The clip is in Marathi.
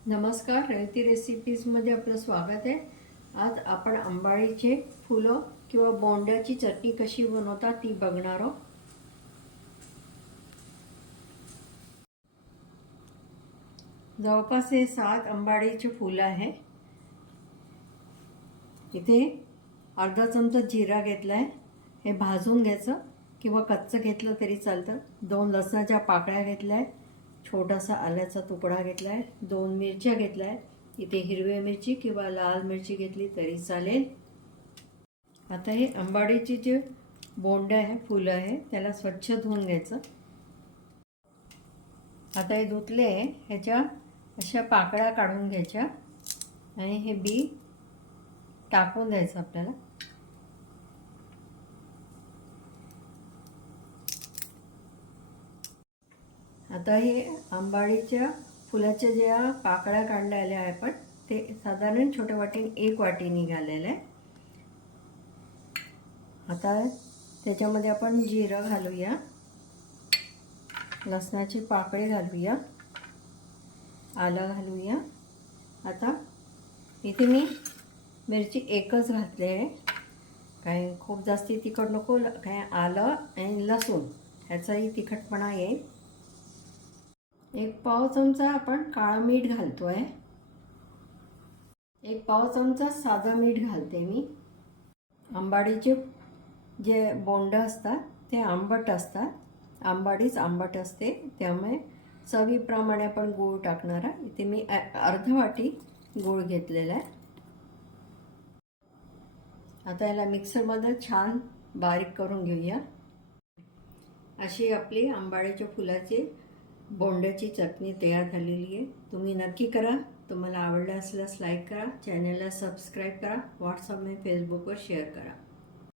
नमस्कार, रयती रेसिपीजमध्ये आपलं स्वागत आहे। आज आपण आंबाडीचे फुलं किंवा बोंड्याची चटणी कशी बनवतात ती बघणार आहोत। जवळपास हे 7 आंबाडीचे फुलं आहे। इथे अर्धा चमचा जिरा घेतलाय, हे भाजून घ्यायचं किंवा कच्चं घेतलं तरी चालतं। 2 लसणाच्या पाकळ्या घेतल्या, छोटासा आल्याचा तुकडा घेतलाय, 2 मिरच्या घेतल्या। इथे हिरवी मिरची किंवा लाल मिरची घेतली तरी चालेल। आता हे आंबाडीचे जे बोंडे आहे, फुलं आहे, त्याला स्वच्छ धुवून घ्यायचं। आता हे धुतले, ह्याच्या अशा पाकळ्या काढून घ्यायच्या आणि हे बी टाकून द्यायचं आपल्याला। आता हे आंबाडीच्या फुलाच्या ज्या पाकळ्या काढलेल्या आहे आपण, ते साधारण छोट्या वाटीने 1 वाटी निघालेलं आहे। आता त्याच्यामध्ये आपण जिरं घालूया, लसणाची पाकळी घालूया, आलं घालूया। आता इथे मी मिरची एकच घातली आहे, काही खूप जास्ती तिखट नको, काय आलं आणि लसूण ह्याचाही तिखटपणा येईल। 1 पाव चमचा आपण काळा मीठ घालतोय, 1 पाव चमचा साधा मीठ घालते मी। आंबाडीचे जे बोंड असतात ते आंबट असतात, आंबाडीच आंबट असते, त्यामुळे चवीप्रमाणे आपण गूळ टाकणार आहे। इथे मी अर्धा वाटी गूळ घेतलेला आहे। आता याला मिक्सरमध्ये छान बारीक करून घेऊया। अशी आपली आंबाडीच्या फुलाची बोंड्याची चटणी तयार झालेली आहे। तुम्ही नक्की करा। तुम्हाला आवडलं असल्यास लाईक करा, चॅनलला सबस्क्राईब करा, व्हॉट्सअप आणि फेसबुकवर शेअर करा।